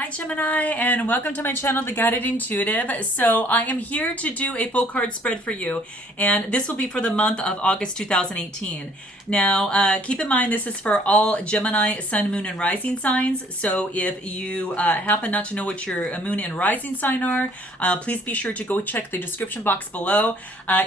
Hi Gemini, and welcome to my channel, The Guided Intuitive. So I am here to do a full card spread for you, and this will be for the month of August 2018. Now, keep in mind this is for all Gemini, Sun, Moon, and Rising signs. So if you happen not to know what your Moon and Rising sign are, please be sure to go check the description box below.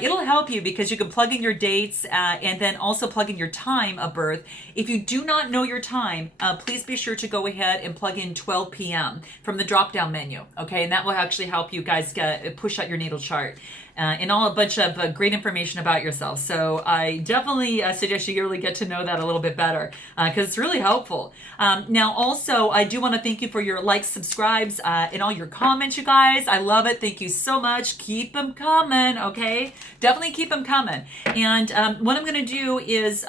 It'll help you because you can plug in your dates and then also plug in your time of birth. If you do not know your time, please be sure to go ahead and plug in 12 p.m. From the drop-down menu, okay? And that will actually help you guys push out your natal chart and all a bunch of great information about yourself. So I definitely suggest you really get to know that a little bit better because it's really helpful. Now, also, I do want to thank you for your likes, subscribes, and all your comments, you guys. I love it. Thank you so much. Keep them coming, okay? Definitely keep them coming. And what I'm going to do is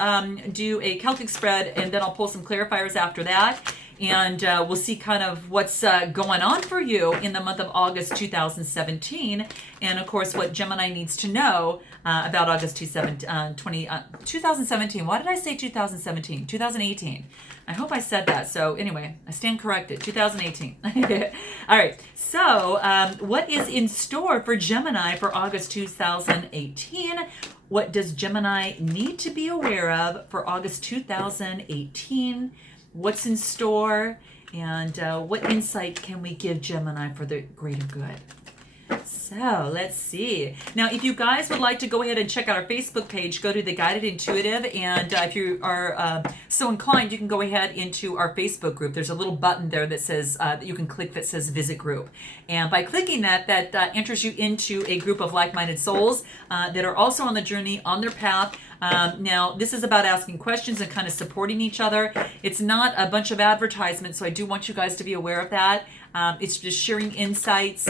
do a Celtic spread, and then I'll pull some clarifiers after that. And we'll see kind of what's going on for you in the month of August 2017. And of course, what Gemini needs to know about August 2017. Why did I say 2017? 2018. I hope I said that. So anyway, I stand corrected. 2018. All right. So what is in store for Gemini for August 2018? What does Gemini need to be aware of for August 2018? What's in store, and what insight can we give Gemini for the greater good? So let's see. Now, if you guys would like to go ahead and check out our Facebook page, go to The Guided Intuitive, and if you are so inclined, you can go ahead into our Facebook group. There's a little button there that says that you can click that says Visit Group, and by clicking that, enters you into a group of like-minded souls that are also on the journey, on their path. Now, this is about asking questions and kind of supporting each other. It's not a bunch of advertisements, so I do want you guys to be aware of that. It's just sharing insights,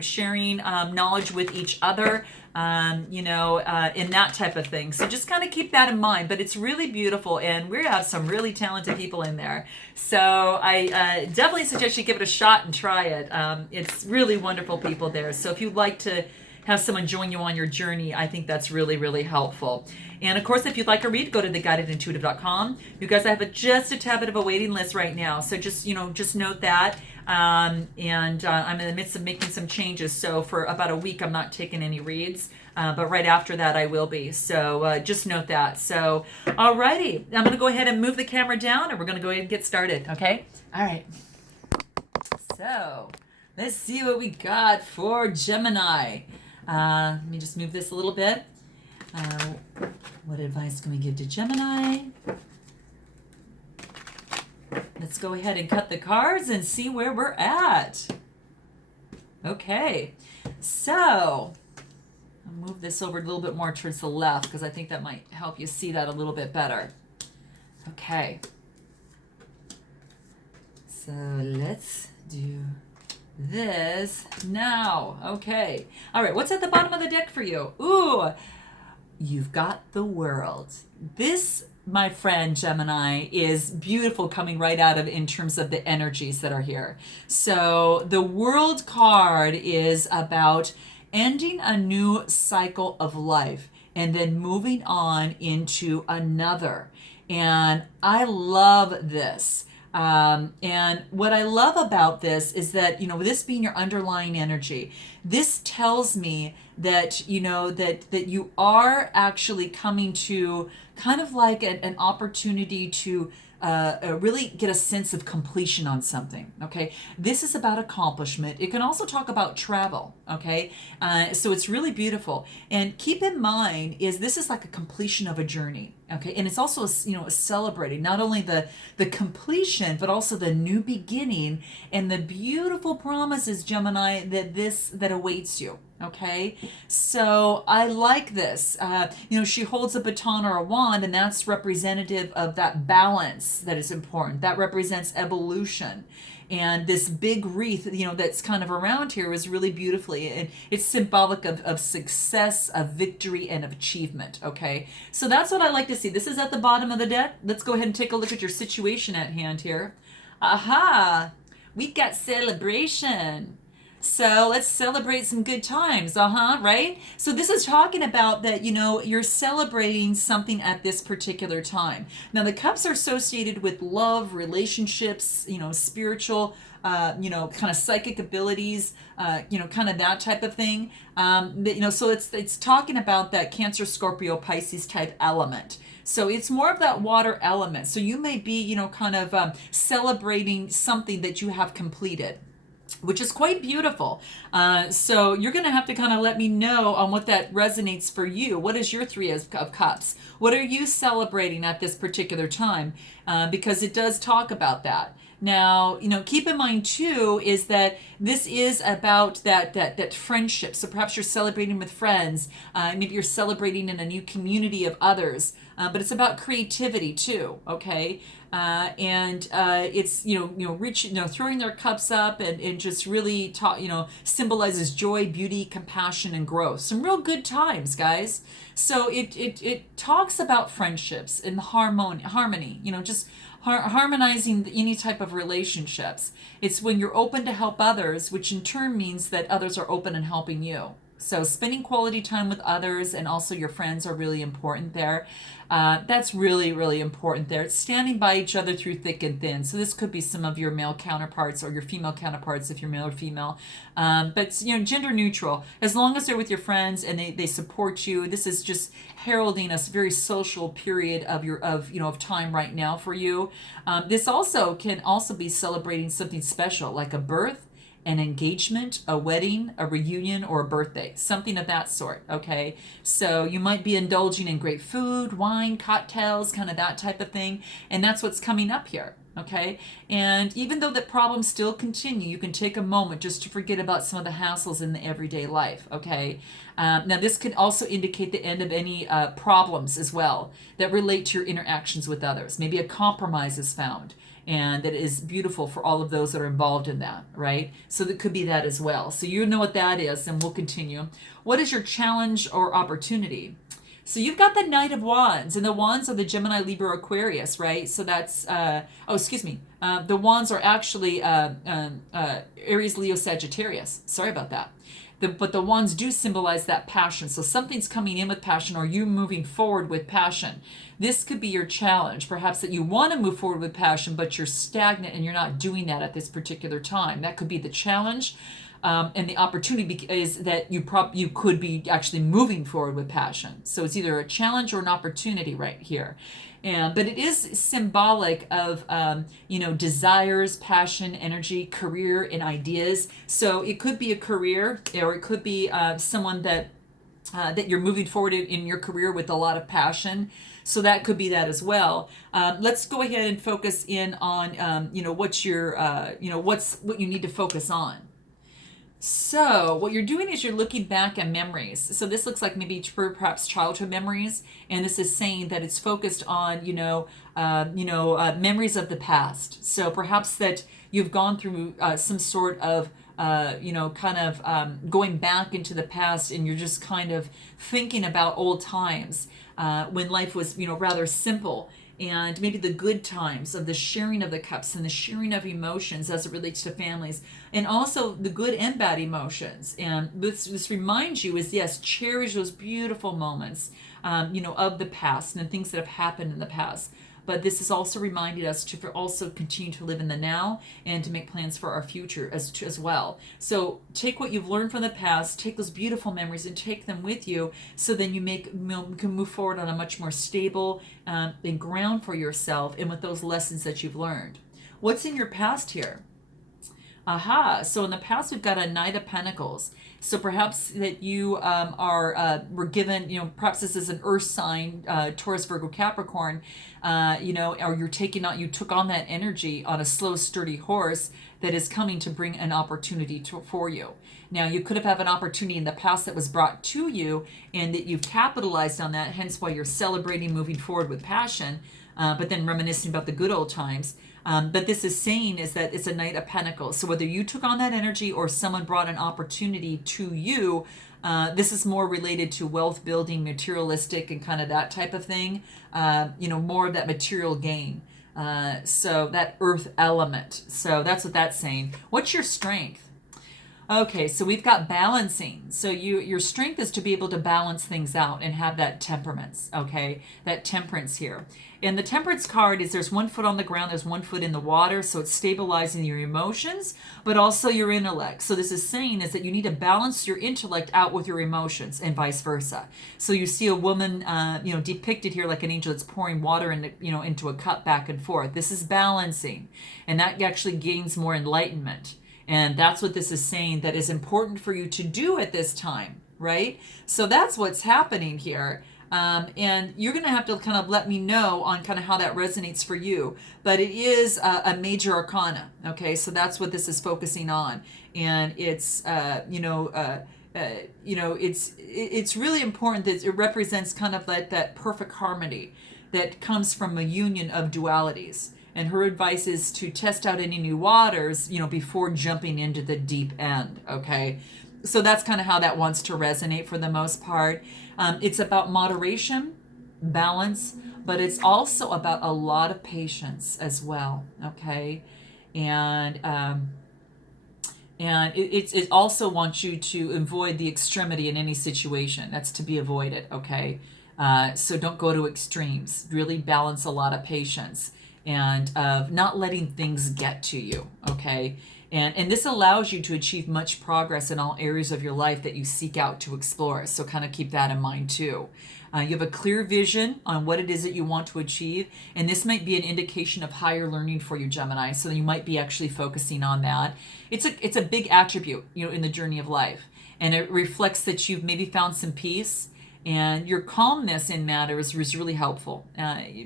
sharing knowledge with each other, and that type of thing. So just kind of keep that in mind. But it's really beautiful, and we have some really talented people in there. So I definitely suggest you give it a shot and try it. It's really wonderful people there. So if you'd like to have someone join you on your journey, I think that's really, really helpful. And of course, if you'd like to read, go to theguidedintuitive.com. You guys, I have just a tad bit of a waiting list right now. So just note that. I'm in the midst of making some changes. So for about a week, I'm not taking any reads. But right after that, I will be. So just note that. So, alrighty. I'm going to go ahead and move the camera down, and we're going to go ahead and get started. Okay? All right. So, let's see what we got for Gemini. Let me just move this a little bit. What advice can we give to Gemini? Let's go ahead and cut the cards and see where we're at. Okay, so I'll move this over a little bit more towards the left because I think that might help you see that a little bit better. Okay, so let's do this now. Okay. All right. What's at the bottom of the deck for you? Ooh, you've got the World. This, my friend Gemini, is beautiful coming right out of in terms of the energies that are here. So the World card is about ending a new cycle of life and then moving on into another. And I love this. And what I love about this is that, this being your underlying energy, this tells me that, that you are actually coming to kind of like an opportunity to really get a sense of completion on something. Okay. This is about accomplishment. It can also talk about travel. Okay. So it's really beautiful. And keep in mind this is like a completion of a journey. Okay. And it's also, celebrating not only the completion, but also the new beginning and the beautiful promises, Gemini, that awaits you. Okay, so I like this. She holds a baton or a wand, and that's representative of that balance that is important. That represents evolution. And this big wreath, that's kind of around here is really beautifully, and it's symbolic of success, of victory, and of achievement. Okay, so that's what I like to see. This is at the bottom of the deck. Let's go ahead and take a look at your situation at hand here. Aha, we got celebration. So let's celebrate some good times, right? So this is talking about that, you're celebrating something at this particular time. Now the cups are associated with love, relationships, spiritual kind of psychic abilities, kind of that type of thing. So it's talking about that Cancer, Scorpio, Pisces type element. So it's more of that water element. So you may be, kind of celebrating something that you have completed, which is quite beautiful. So you're going to have to kind of let me know on what that resonates for you. What is your Three of Cups? What are you celebrating at this particular time? Because it does talk about that. Now, keep in mind too is that this is about that friendship. So perhaps you're celebrating with friends. Maybe you're celebrating in a new community of others. But it's about creativity too. Okay. It's throwing their cups up and just really symbolizes joy, beauty, compassion, and growth. Some real good times, guys. So it talks about friendships and harmony. Just harmonizing any type of relationships. It's when you're open to help others, which in turn means that others are open and helping you. So spending quality time with others and also your friends are really important there. That's really, really important there. It's standing by each other through thick and thin. So this could be some of your male counterparts or your female counterparts if you're male or female. But gender neutral. As long as they're with your friends and they support you, this is just heralding a very social period of time right now for you. This also can also be celebrating something special like a birth, an engagement, a wedding, a reunion, or a birthday, something of that sort, okay? So you might be indulging in great food, wine, cocktails, kind of that type of thing, and that's what's coming up here, okay? And even though the problems still continue, you can take a moment just to forget about some of the hassles in the everyday life, okay? Now, this could also indicate the end of any problems as well that relate to your interactions with others. Maybe a compromise is found, and that is beautiful for all of those that are involved in that, right? So that could be that as well. So you know what that is, and we'll continue. What is your challenge or opportunity? So you've got the Knight of Wands, and the Wands are the Gemini, Libra, Aquarius, right? So that's, the Wands are actually Aries, Leo, Sagittarius. Sorry about that. But the Wands do symbolize that passion. So something's coming in with passion, or you moving forward with passion. This could be your challenge, perhaps that you want to move forward with passion, but you're stagnant and you're not doing that at this particular time. That could be the challenge. And the opportunity is that you could be actually moving forward with passion. So it's either a challenge or an opportunity right here. But it is symbolic of, desires, passion, energy, career, and ideas. So it could be a career, or it could be someone that you're moving forward in your career with a lot of passion. So that could be that as well. Let's go ahead and focus in on, what you need to focus on. So what you're doing is you're looking back at memories. So this looks like maybe perhaps childhood memories, and this is saying that it's focused on memories of the past. So perhaps that you've gone through some sort of going back into the past, and you're just kind of thinking about old times when life was rather simple. And maybe the good times of the sharing of the cups and the sharing of emotions as it relates to families, and also the good and bad emotions. And this reminds you is, yes, cherish those beautiful moments, of the past and the things that have happened in the past. But this is also reminding us to also continue to live in the now and to make plans for our future as well. So take what you've learned from the past, take those beautiful memories and take them with you, so then you can move forward on a much more stable and ground for yourself, and with those lessons that you've learned. What's in your past here? Aha, so in the past we've got a Knight of Pentacles. So perhaps that you were given, perhaps this is an earth sign, Taurus, Virgo, Capricorn, or you took on that energy on a slow, sturdy horse that is coming to bring an opportunity for you. Now, you could have an opportunity in the past that was brought to you and that you've capitalized on that, hence why you're celebrating moving forward with passion, but then reminiscing about the good old times. But this is saying is that it's a Knight of Pentacles. So whether you took on that energy or someone brought an opportunity to you, this is more related to wealth building, materialistic, and kind of that type of thing. More of that material gain. So that earth element. So that's what that's saying. What's your strength? Okay, so we've got balancing. So your strength is to be able to balance things out and have that temperance, okay? That temperance here. And the temperance card is there's one foot on the ground, there's one foot in the water, so it's stabilizing your emotions, but also your intellect. So this is saying is that you need to balance your intellect out with your emotions and vice versa. So you see a woman, depicted here like an angel that's pouring water into a cup back and forth. This is balancing, and that actually gains more enlightenment. And that's what this is saying that is important for you to do at this time, right? So that's what's happening here. And you're going to have to kind of let me know on kind of how that resonates for you. But it is a major arcana, okay? So that's what this is focusing on. And it's, it's really important that it represents kind of like that perfect harmony that comes from a union of dualities. And her advice is to test out any new waters, before jumping into the deep end, okay? So that's kind of how that wants to resonate for the most part. It's about moderation, balance, but it's also about a lot of patience as well, okay? And it also wants you to avoid the extremity in any situation. That's to be avoided, okay? So don't go to extremes. Really balance a lot of patience and of not letting things get to you, okay? And this allows you to achieve much progress in all areas of your life that you seek out to explore. So kind of keep that in mind too. You have a clear vision on what it is that you want to achieve, and this might be an indication of higher learning for you, Gemini. So you might be actually focusing on that. It's a big attribute, in the journey of life, and it reflects that you've maybe found some peace. And your calmness in matters is really helpful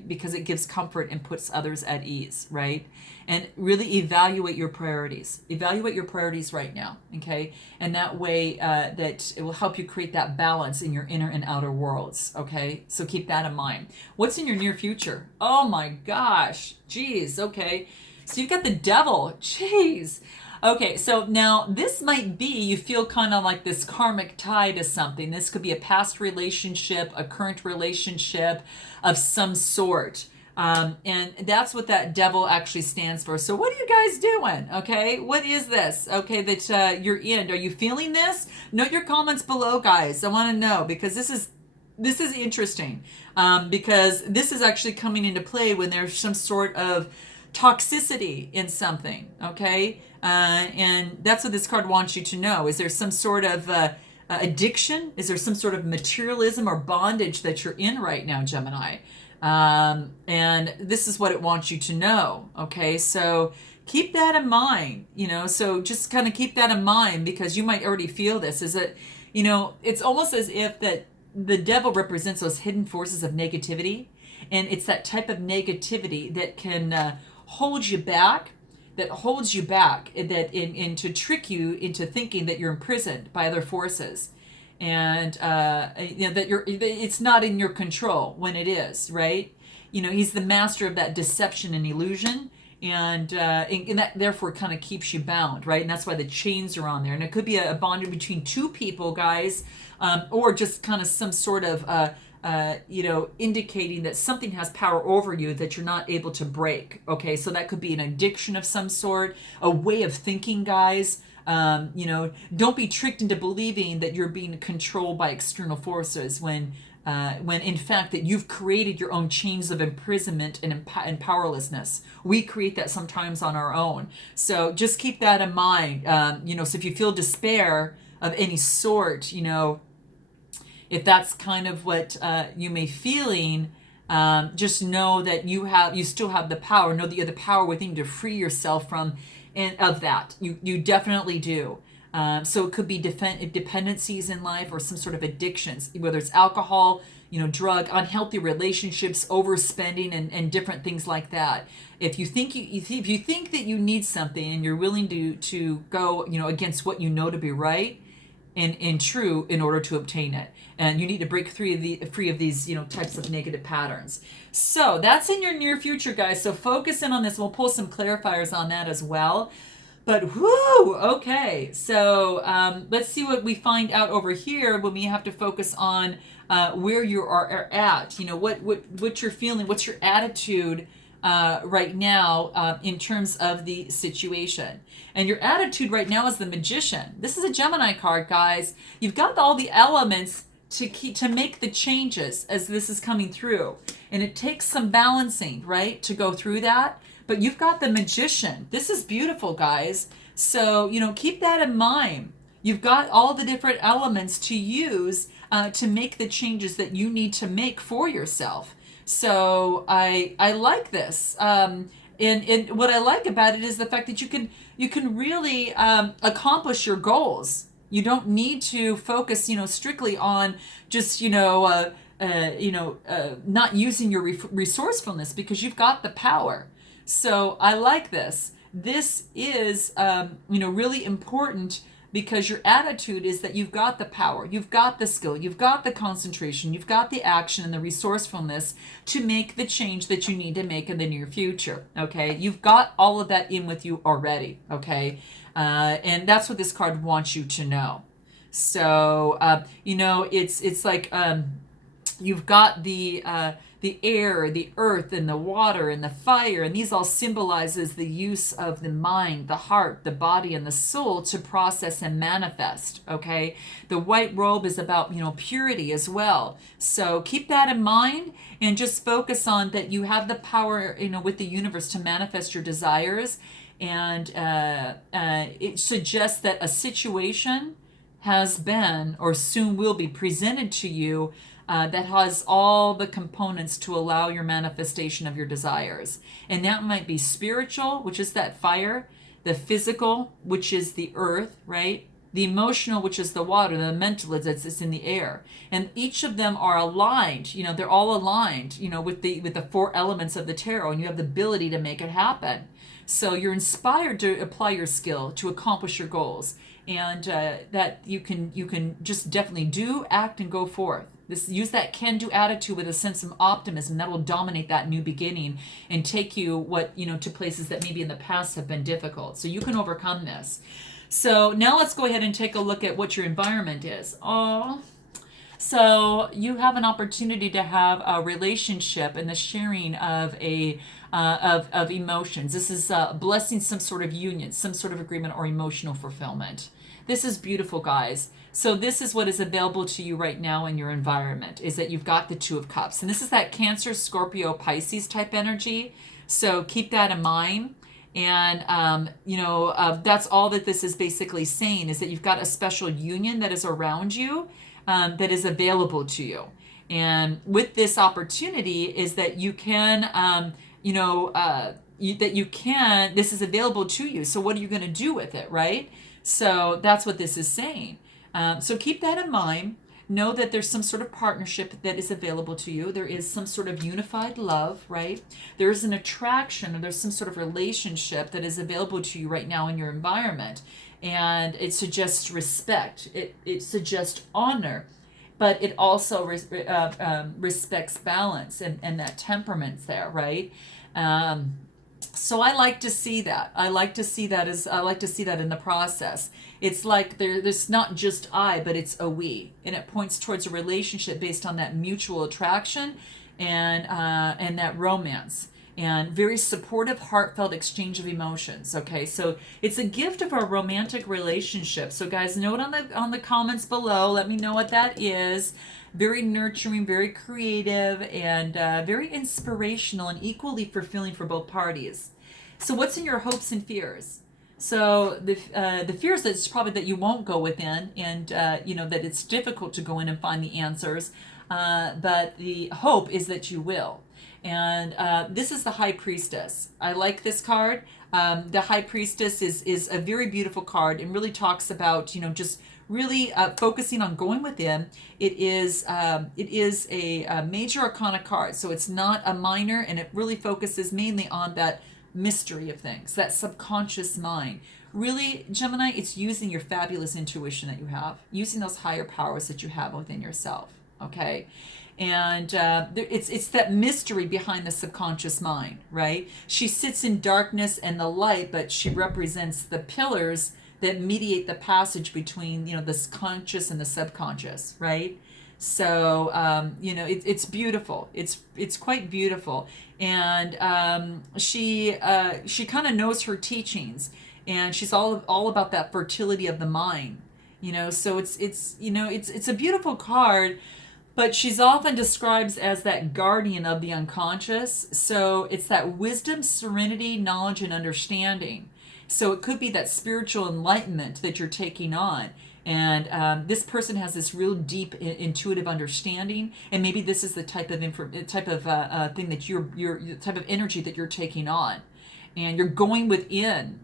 because it gives comfort and puts others at ease, right? And really evaluate your priorities. Evaluate your priorities right now, okay? And that way that it will help you create that balance in your inner and outer worlds, okay? So keep that in mind. What's in your near future? Oh my gosh, geez, okay. So you've got the devil, jeez. Okay, so now this might be, you feel kind of like this karmic tie to something. This could be a past relationship, a current relationship of some sort. And that's what that devil actually stands for. So what are you guys doing? Okay, what is this? Okay, that you're in. Are you feeling this? Note your comments below, guys. I want to know because this is interesting because this is actually coming into play when there's some sort of toxicity in something, okay? And that's what this card wants you to know. Is there some sort of addiction? Is there some sort of materialism or bondage that you're in right now, Gemini? And this is what it wants you to know, okay? So keep that in mind, so just kind of keep that in mind because you might already feel this. Is that, it's almost as if that the devil represents those hidden forces of negativity. And it's that type of negativity that can hold you back, that to trick you into thinking that you're imprisoned by other forces, and that it's not in your control when it is, right? He's the master of that deception and illusion, and that therefore kind of keeps you bound, right? And that's why the chains are on there. And it could be a bond between two people, guys, or just kind of some sort of indicating that something has power over you that you're not able to break. Okay, so that could be an addiction of some sort, a way of thinking, guys. Don't be tricked into believing that you're being controlled by external forces when in fact that you've created your own chains of imprisonment and powerlessness. We create that sometimes on our own. So just keep that in mind. So if you feel despair of any sort, if that's kind of what you may feeling, just know that you still have the power. Know that you have the power within you to free yourself from of that. You definitely do. So it could be dependencies in life or some sort of addictions, whether it's alcohol, drug, unhealthy relationships, overspending, and different things like that. If you think if you think that you need something and you're willing to go against what you know to be right and true in order to obtain it, and you need to break free of these types of negative patterns. So that's in your near future, guys. So focus in on this. We'll pull some clarifiers on that as well. But whoo, okay. So let's see what we find out over here when we have to focus on where you are at. What you're feeling. What's your attitude right now in terms of the situation. And your attitude right now is the Magician. This is a Gemini card, guys. You've got all the elements to make the changes as this is coming through. And it takes some balancing, right, to go through that. But you've got the Magician. This is beautiful, guys. So, keep that in mind. You've got all the different elements to use to make the changes that you need to make for yourself. So I like this. And what I like about it is the fact that you can really accomplish your goals. You don't need to focus, strictly on just, not using your resourcefulness, because you've got the power. So I like this. This is, really important, because your attitude is that you've got the power, you've got the skill, you've got the concentration, you've got the action and the resourcefulness to make the change that you need to make in the near future. Okay, you've got all of that in with you already. Okay, and that's what this card wants you to know. So it's like you've got the air, the earth, and the water, and the fire, and these all symbolizes the use of the mind, the heart, the body, and the soul to process and manifest. Okay, the white robe is about purity as well. So keep that in mind, and just focus on that you have the power with the universe to manifest your desires. And it suggests that a situation has been or soon will be presented to you that has all the components to allow your manifestation of your desires. And that might be spiritual, which is that fire, the physical, which is the earth, right? The emotional, which is the water, the mental, it's in the air. And each of them are aligned, they're all aligned, with the four elements of the tarot, and you have the ability to make it happen. So you're inspired to apply your skill to accomplish your goals. And that you can just definitely do, act, and go forth. Use that can-do attitude with a sense of optimism that will dominate that new beginning and take you to places that maybe in the past have been difficult. So you can overcome this. So now let's go ahead and take a look at what your environment is. So you have an opportunity to have a relationship and the sharing of of emotions. This is blessing some sort of union, some sort of agreement or emotional fulfillment. This is beautiful, guys. So this is what is available to you right now in your environment, is that you've got the Two of Cups. And this is that Cancer, Scorpio, Pisces type energy. So keep that in mind. And, that's all that this is basically saying, is that you've got a special union that is around you, that is available to you. And with this opportunity is that you can, this is available to you. So what are you going to do with it, right? So that's what this is saying. So keep that in mind. Know that there's some sort of partnership that is available to you. There is some sort of unified love, right? There's an attraction, or there's some sort of relationship that is available to you right now in your environment. And it suggests respect. It suggests honor. But it also respects balance and that temperament's there, right? So I like to see that. I like to see that in the process. It's like there's not just I, but it's a we, and it points towards a relationship based on that mutual attraction and that romance and very supportive, heartfelt exchange of emotions. Okay, so it's a gift of our romantic relationship. So guys, note on the comments below. Let me know what that is. Very nurturing, very creative, and very inspirational, and equally fulfilling for both parties. So what's in your hopes and fears? So the fears that's probably that you won't go within, and that it's difficult to go in and find the answers. But the hope is that you will. And this is the High Priestess. I like this card. The High Priestess is a very beautiful card, and really talks about just really focusing on going within. It is a major arcana card, so it's not a minor, and it really focuses mainly on that mystery of things, that subconscious mind. Really, Gemini, it's using your fabulous intuition that you have, using those higher powers that you have within yourself. Okay. And it's that mystery behind the subconscious mind, right? She sits in darkness and the light, but she represents the pillars that mediate the passage between, the conscious and the subconscious, right? So, it's beautiful. It's quite beautiful. and she kind of knows her teachings, and she's all about that fertility of the mind. So it's a beautiful card, but she's often described as that guardian of the unconscious. So it's that wisdom, serenity, knowledge, and understanding. So it could be that spiritual enlightenment that you're taking on. And this person has this real deep intuitive understanding, and maybe this is the type of thing that your type of energy that you're taking on, and you're going within.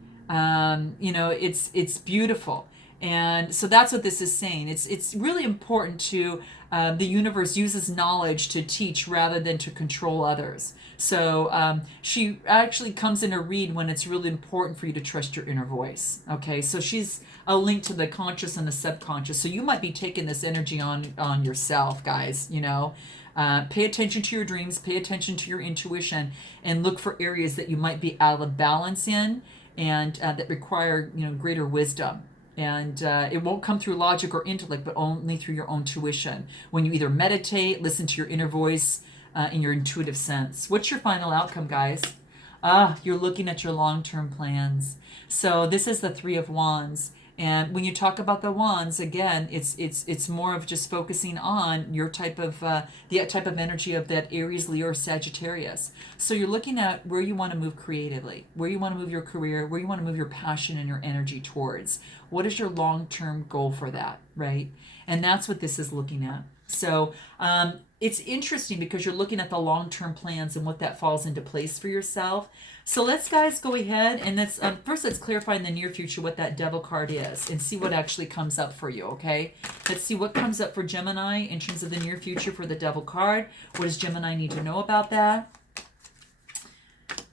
It's beautiful. And so that's what this is saying. It's really important to the universe uses knowledge to teach rather than to control others. So she actually comes in a read when it's really important for you to trust your inner voice. Okay, so she's a link to the conscious and the subconscious. So you might be taking this energy on yourself, guys. Pay attention to your dreams, pay attention to your intuition, and look for areas that you might be out of balance in, and that require greater wisdom. And it won't come through logic or intellect, but only through your own tuition. When you either meditate, listen to your inner voice, in your intuitive sense. What's your final outcome, guys? You're looking at your long-term plans. So this is the Three of Wands. And when you talk about the wands, again, it's more of just focusing on your type of the type of energy of that Aries, Leo, or Sagittarius. So you're looking at where you want to move creatively, where you want to move your career, where you want to move your passion and your energy towards. What is your long-term goal for that, right? And that's what this is looking at. So it's interesting because you're looking at the long-term plans and what that falls into place for yourself. So let's, guys, go ahead and let's clarify in the near future what that Devil card is and see what actually comes up for you, okay? Let's see what comes up for Gemini in terms of the near future for the Devil card. What does Gemini need to know about that?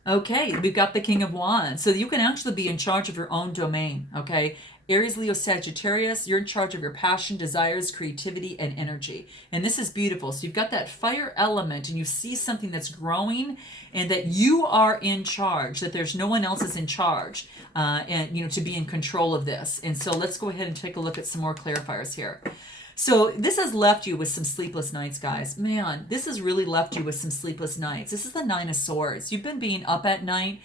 Okay, we've got the King of Wands. So you can actually be in charge of your own domain, okay? Aries, Leo, Sagittarius, you're in charge of your passion, desires, creativity, and energy. And this is beautiful. So you've got that fire element, and you see something that's growing, and that you are in charge, that there's no one else is in charge, and to be in control of this. And so let's go ahead and take a look at some more clarifiers here. So this has left you with some sleepless nights, guys. Man, this has really left you with some sleepless nights. This is the Nine of Swords. You've been being up at night,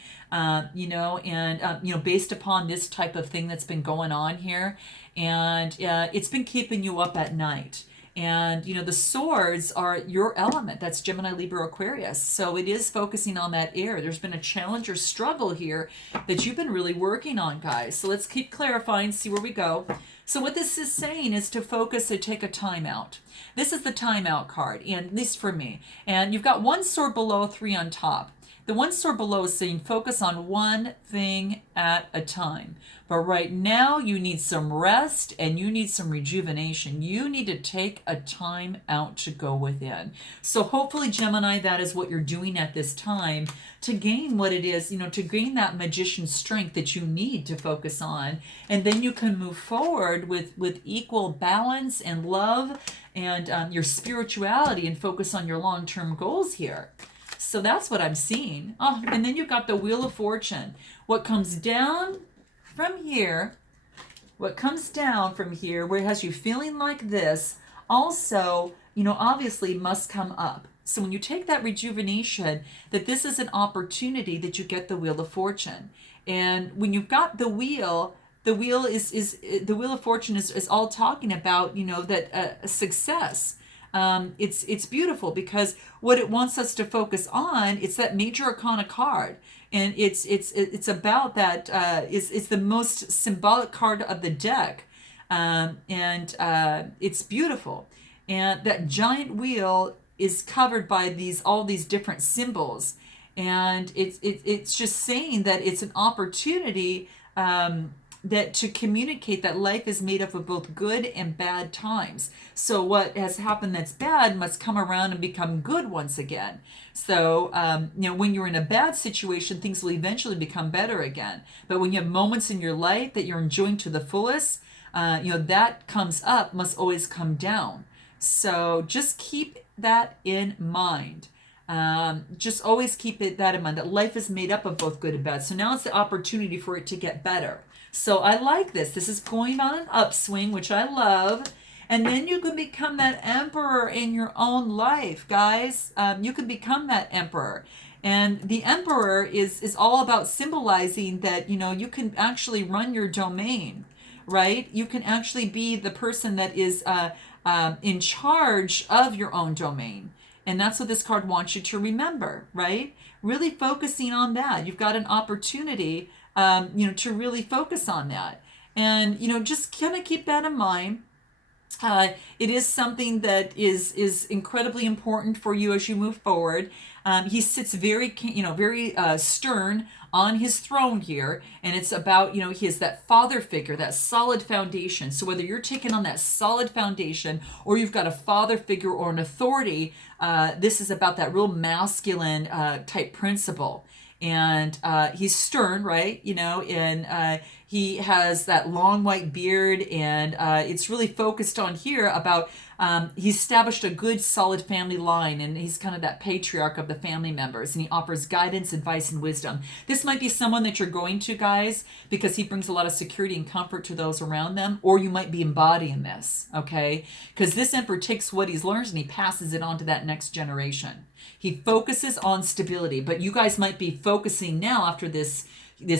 based upon this type of thing that's been going on here. And it's been keeping you up at night. And, the swords are your element. That's Gemini, Libra, Aquarius. So it is focusing on that air. There's been a challenge or struggle here that you've been really working on, guys. So let's keep clarifying, see where we go. So what this is saying is to focus, to take a timeout. This is the timeout card, and at least for me. And you've got one sword below, three on top. The one sword below is saying focus on one thing at a time. But right now you need some rest and you need some rejuvenation. You need to take a time out to go within. So hopefully, Gemini, that is what you're doing at this time to gain what it is, to gain that magician strength that you need to focus on. And then you can move forward with equal balance and love and your spirituality and focus on your long-term goals here. So that's what I'm seeing. Oh, and then you've got the Wheel of Fortune. What comes down from here, where it has you feeling like this, also, obviously must come up. So when you take that rejuvenation, that this is an opportunity that you get the Wheel of Fortune. And when you've got the wheel the Wheel of Fortune is all talking about, that success. It's beautiful because what it wants us to focus on, it's that Major Arcana card, and it's about that is the most symbolic card of the deck, and it's beautiful, and that giant wheel is covered by all these different symbols, and it's just saying that it's an opportunity. That to communicate that life is made up of both good and bad times. So what has happened that's bad must come around and become good once again. So, when you're in a bad situation, things will eventually become better again. But when you have moments in your life that you're enjoying to the fullest, that comes up must always come down. So just keep that in mind. Just always keep that in mind, that life is made up of both good and bad. So now it's the opportunity for it to get better. So I like this. This is going on an upswing, which I love. And then you can become that emperor in your own life, guys. You can become that emperor. And the Emperor is all about symbolizing that, you can actually run your domain, right? You can actually be the person that is in charge of your own domain. And that's what this card wants you to remember, right? Really focusing on that. You've got an opportunity, to really focus on that. And, just kind of keep that in mind. It is something that is incredibly important for you as you move forward. He sits very, very stern on his throne here, and it's about, he is that father figure, that solid foundation. So whether you're taking on that solid foundation or you've got a father figure or an authority, this is about that real masculine type principle. And he's stern, right? And he has that long white beard, and it's really focused on here about he's established a good solid family line, and he's kind of that patriarch of the family members, and he offers guidance, advice, and wisdom. This might be someone that you're going to, guys, because he brings a lot of security and comfort to those around them, or you might be embodying this, okay? Because this emperor takes what he's learned and he passes it on to that next generation. He focuses on stability, but you guys might be focusing now after this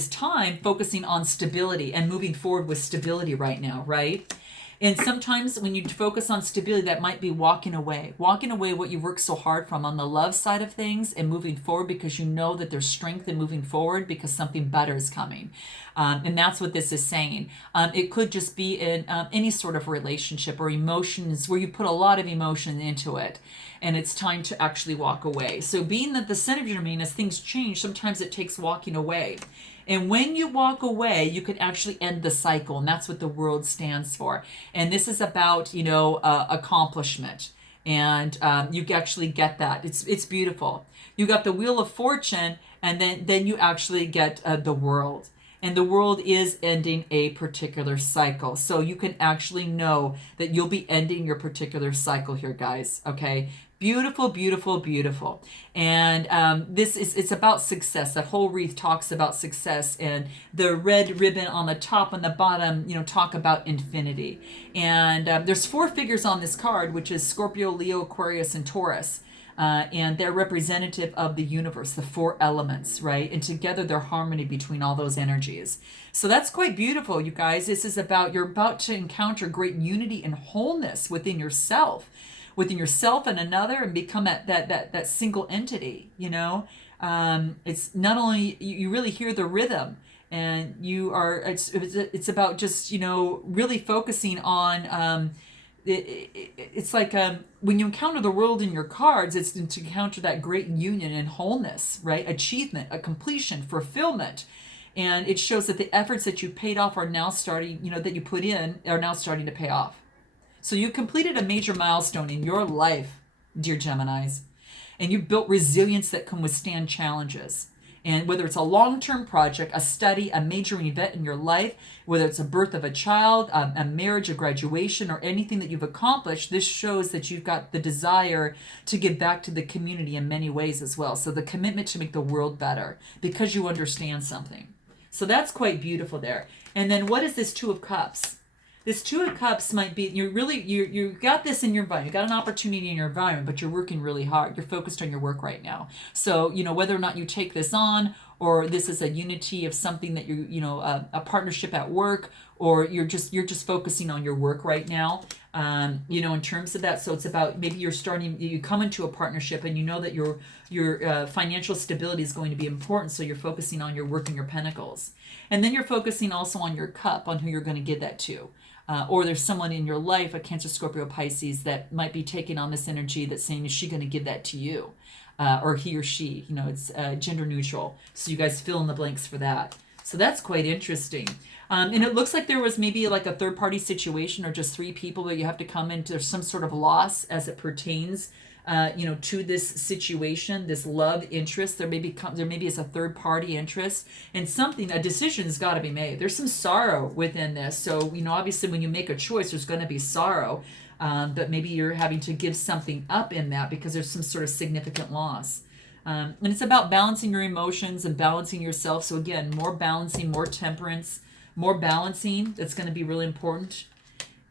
time, focusing on stability and moving forward with stability right now, right? And sometimes when you focus on stability, that might be walking away what you worked so hard from on the love side of things and moving forward because you know that there's strength in moving forward because something better is coming. And that's what this is saying. It could just be in any sort of relationship or emotions where you put a lot of emotion into it and it's time to actually walk away. So being that the center of your domain, as things change, sometimes it takes walking away. And when you walk away, you can actually end the cycle. And that's what the world stands for. And this is about, accomplishment. And you actually get that. It's beautiful. You got the Wheel of Fortune, and then you actually get the world. And the world is ending a particular cycle. So you can actually know that you'll be ending your particular cycle here, guys. Okay? Beautiful, beautiful, beautiful. And it's about success. That whole wreath talks about success. And the red ribbon on the top and the bottom, talk about infinity. And there's 4 figures on this card, which is Scorpio, Leo, Aquarius, and Taurus. And they're representative of the universe, the 4 elements, right? And together they're harmony between all those energies. So that's quite beautiful, you guys. This is about, you're about to encounter great unity and wholeness within yourself and another, and become that single entity, It's not only, you really hear the rhythm, and it's about just, really focusing on, it's like when you encounter the world in your cards, it's to encounter that great union and wholeness, right? Achievement, a completion, fulfillment. And it shows that the efforts that you paid off are now starting, that you put in are now starting to pay off. So you completed a major milestone in your life, dear Geminis, and you built resilience that can withstand challenges. And whether it's a long-term project, a study, a major event in your life, whether it's a birth of a child, a marriage, a graduation, or anything that you've accomplished, this shows that you've got the desire to give back to the community in many ways as well. So the commitment to make the world better because you understand something. So that's quite beautiful there. And then what is this Two of Cups? This Two of Cups might be, you got this in your environment. You got an opportunity in your environment, but you're working really hard. You're focused on your work right now. So, whether or not you take this on, or this is a unity of something that a partnership at work, or you're just focusing on your work right now, in terms of that. So it's about, maybe you come into a partnership and you know that your financial stability is going to be important. So you're focusing on your work and your pentacles. And then you're focusing also on your cup, on who you're going to give that to. Or there's someone in your life, a Cancer, Scorpio, Pisces, that might be taking on this energy that's saying, is she going to give that to you? Or he or she, it's gender neutral. So you guys fill in the blanks for that. So that's quite interesting. And it looks like there was maybe like a third party situation, or just 3 people that you have to come into some sort of loss as it pertains to this situation, this love interest. There maybe is a third party interest, and a decision's got to be made. There's some sorrow within this. So, obviously when you make a choice, there's going to be sorrow, but maybe you're having to give something up in that because there's some sort of significant loss. And it's about balancing your emotions and balancing yourself. So again, more balancing, more temperance, more balancing. That's going to be really important.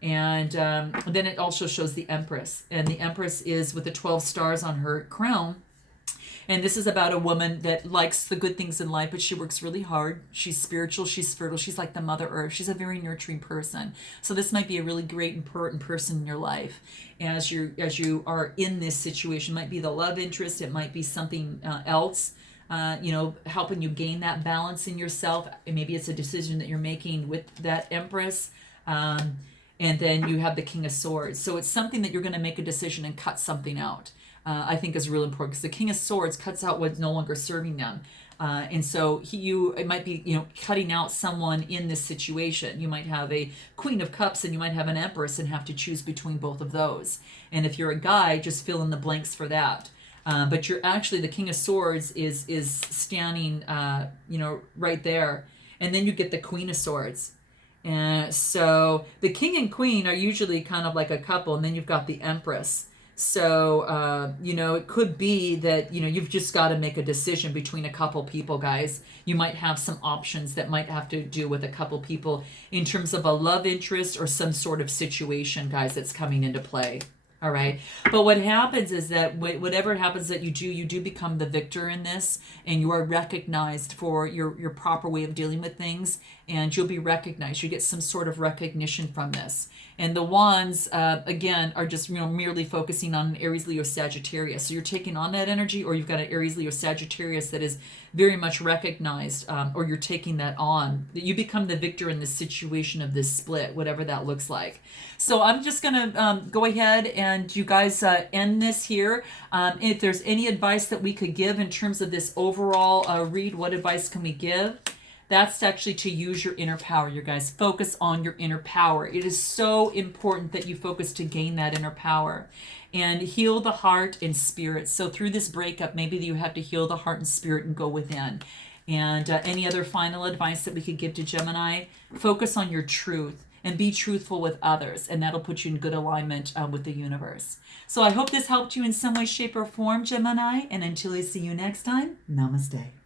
And then it also shows the Empress. And the Empress is with the 12 stars on her crown. And this is about a woman that likes the good things in life, but she works really hard. She's spiritual, she's fertile, she's like the Mother Earth. She's a very nurturing person. So this might be a really great, important person in your life as you are in this situation. It might be the love interest, it might be something else. Helping you gain that balance in yourself. Maybe it's a decision that you're making with that Empress. And then you have the King of Swords. So it's something that you're going to make a decision and cut something out. I think is really important, because the King of Swords cuts out what's no longer serving them. And so it might be, cutting out someone in this situation. You might have a Queen of Cups and you might have an Empress and have to choose between both of those. And if you're a guy, just fill in the blanks for that. But you're actually, the King of Swords is standing, right there. And then you get the Queen of Swords. And so the King and Queen are usually kind of like a couple, and then you've got the Empress. So, it could be that, you've just got to make a decision between a couple people, guys. You might have some options that might have to do with a couple people in terms of a love interest or some sort of situation, guys, that's coming into play. All right. But what happens is that whatever happens that you do become the victor in this, and you are recognized for your proper way of dealing with things, and you'll be recognized. You get some sort of recognition from this. And the wands, again, are just merely focusing on an Aries, Leo, Sagittarius. So you're taking on that energy, or you've got an Aries, Leo, Sagittarius that is very much recognized, or you're taking that on. That you become the victor in this situation of this split, whatever that looks like. So I'm just going to go ahead and you guys end this here. If there's any advice that we could give in terms of this overall read, what advice can we give? That's actually to use your inner power, you guys. Focus on your inner power. It is so important that you focus to gain that inner power and heal the heart and spirit. So through this breakup, maybe you have to heal the heart and spirit and go within. And any other final advice that we could give to Gemini? Focus on your truth and be truthful with others, and that'll put you in good alignment with the universe. So I hope this helped you in some way, shape, or form, Gemini. And until I see you next time, namaste.